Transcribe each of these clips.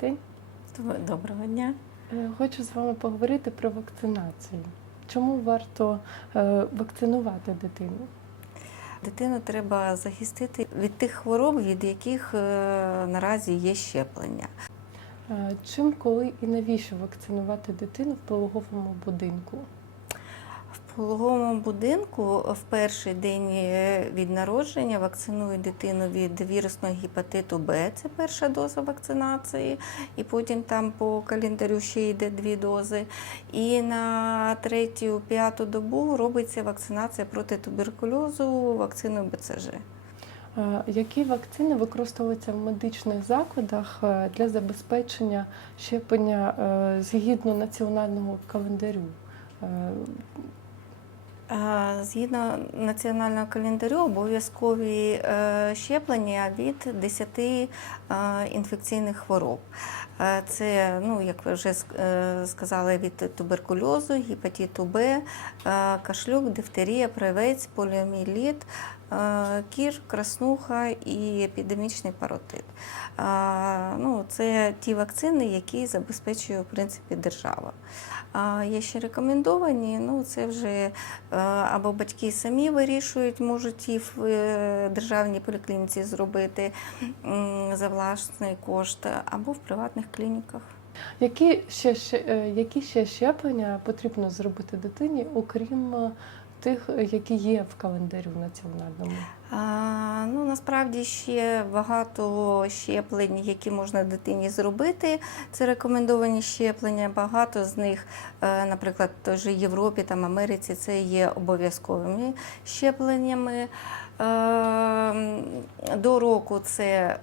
день. Доброго дня. Е, Хочу з вами поговорити про вакцинацію. Чому варто е, вакцинувати дитину? Дитину треба захистити від тих хвороб, від яких е, наразі є щеплення. Чим, коли і навіщо вакцинувати дитину в пологовому будинку? Пологовому будинку в перший день е, від народження вакцинують дитину від вірусного гепатиту Б, це перша доза вакцинації, і потім там по календарю ще йде дві дози. І на третю, п'яту добу робиться вакцинація проти туберкульозу вакциною БЦЖ. Е, Які вакцини використовуються в медичних закладах е, для забезпечення щеплення згідно національного календарю? Згідно національного календарю, обов'язкові е, щеплення від 10 е, інфекційних хвороб. Е, Це, ну, як ви вже сказали, від туберкульозу, гепатиту Б, кашлюк, дифтерія, привець, поліоміеліт, е, кір, краснуха і епідемічний паротит. Ну, це ті вакцини, які забезпечує в принципі держава. Є ще рекомендовані. Ну, це вже або батьки самі вирішують, можуть і в е, державній поліклініці зробити за власний кошт, або в приватних клініках. Які ще, ще, е, які ще щеплення потрібно зробити дитині, окрім е, тих, е, які є в календарю національному? А, ну, насправді ще багато щеплень, які можна дитині зробити. Це рекомендовані щеплення. Багато з них, е, наприклад, в Європі та Америці, це є обов'язковими щепленнями. Е, До року це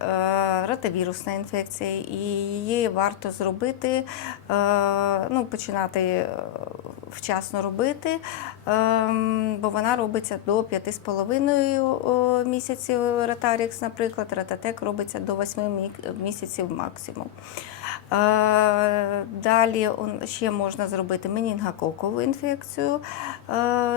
ротавірусна інфекція, і її варто зробити, ну, починати вчасно робити, е, бо вона робиться до 5,5 е, місяців ротарікс, наприклад, ротатек робиться до 8 місяців максимум. Е, Далі ще можна зробити менінгококову інфекцію е,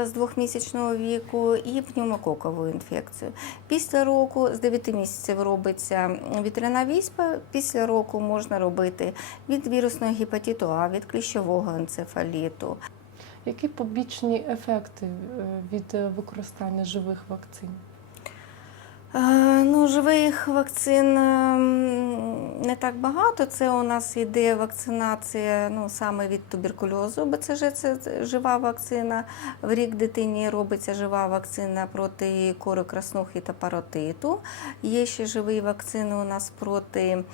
з двохмісячного віку і пневмококову інфекцію. Після року з 9 місяців робиться вітряна віспа. Після року можна робити від вірусного гепатиту А, від кліщового енцефаліту. Які побічні ефекти е, від е, використання живих вакцин? Е, Ну, живих вакцин ем, не так багато. Це у нас йде вакцинація ну, саме від туберкульозу, БЦЖ це жива вакцина. В рік дитині робиться жива вакцина проти кору краснухи та паротиту. Є ще живі вакцини у нас проти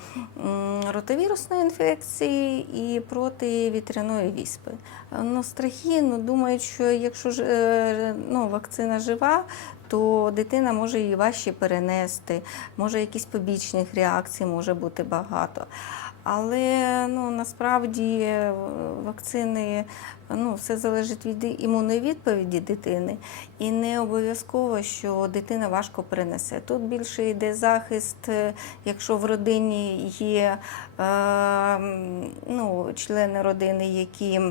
ротовірусної інфекції і проти вітряної віспи. Е, Ну, страхи, ну, думають, що якщо е, ну, вакцина жива, то дитина може її важче перенести, може якісь побічних реакцій може бути багато. Але ну, насправді е, вакцини ну, все залежить від імунної відповіді дитини, і не обов'язково, що дитина важко перенесе. Тут більше йде захист, е, якщо в родині є е, ну, члени родини, які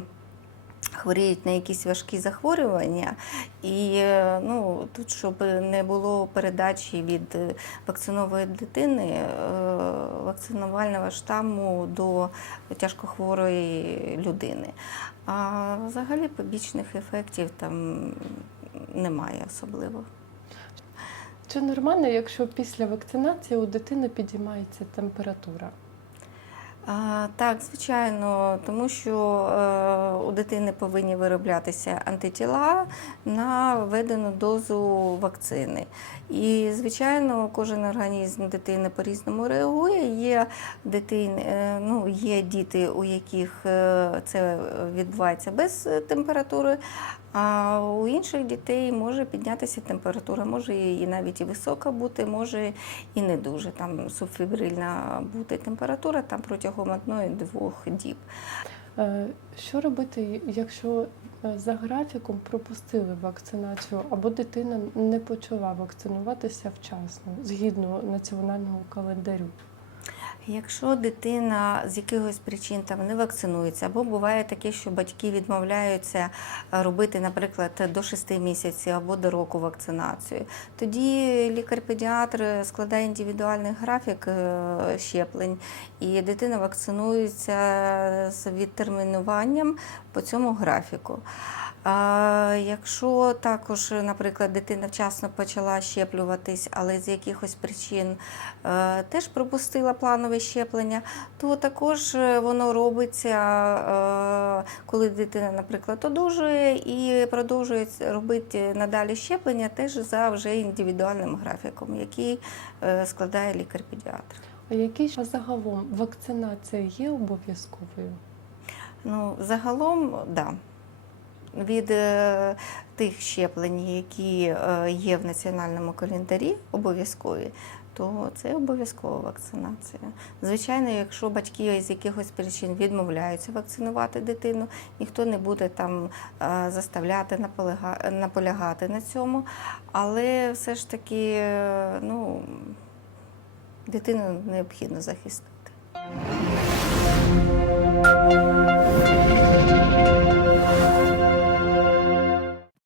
хворіють на якісь важкі захворювання, і е, ну, тут, щоб не було передачі від е, вакцинової дитини е, вакцинувального штаму до тяжкохворої людини. А взагалі побічних ефектів там немає особливо. Чи нормально, якщо після вакцинації у дитини підіймається температура? А, Так, звичайно, тому що е, у дитини повинні вироблятися антитіла на введену дозу вакцини. І, звичайно, кожен організм дитини по-різному реагує. Є дитини, е, ну, є діти, у яких е, це відбувається без температури, а у інших дітей може піднятися температура, може і навіть і висока бути, може і не дуже. Там субфібрильна бути температура там протягом одної-двох діб. Е, Що робити, якщо е, за графіком пропустили вакцинацію або дитина не почала вакцинуватися вчасно згідно національного календарю? Якщо дитина з якихось причин там не вакцинується, або буває таке, що батьки відмовляються е, робити, наприклад, до 6 місяців або до року вакцинацію, тоді лікар-педіатр складає індивідуальний графік е, щеплень, і дитина вакцинується з відтермінуванням по цьому графіку. А якщо також, наприклад, дитина вчасно почала щеплюватись, але з якихось причин е, теж пропустила планове щеплення, то також е, воно робиться, е, коли дитина, наприклад, одужує і продовжує робити надалі щеплення теж за вже індивідуальним графіком, який складає лікар-педіатр. А які ж загалом вакцинація є обов'язковою? Ну, загалом, да від е, тих щеплень, які е, є в національному календарі, обов'язкові. То це обов'язкова вакцинація. Звичайно, якщо батьки з якихось причин відмовляються вакцинувати дитину, ніхто не буде там е, заставляти наполягати на цьому. Але все ж таки, ну дитину необхідно захистити.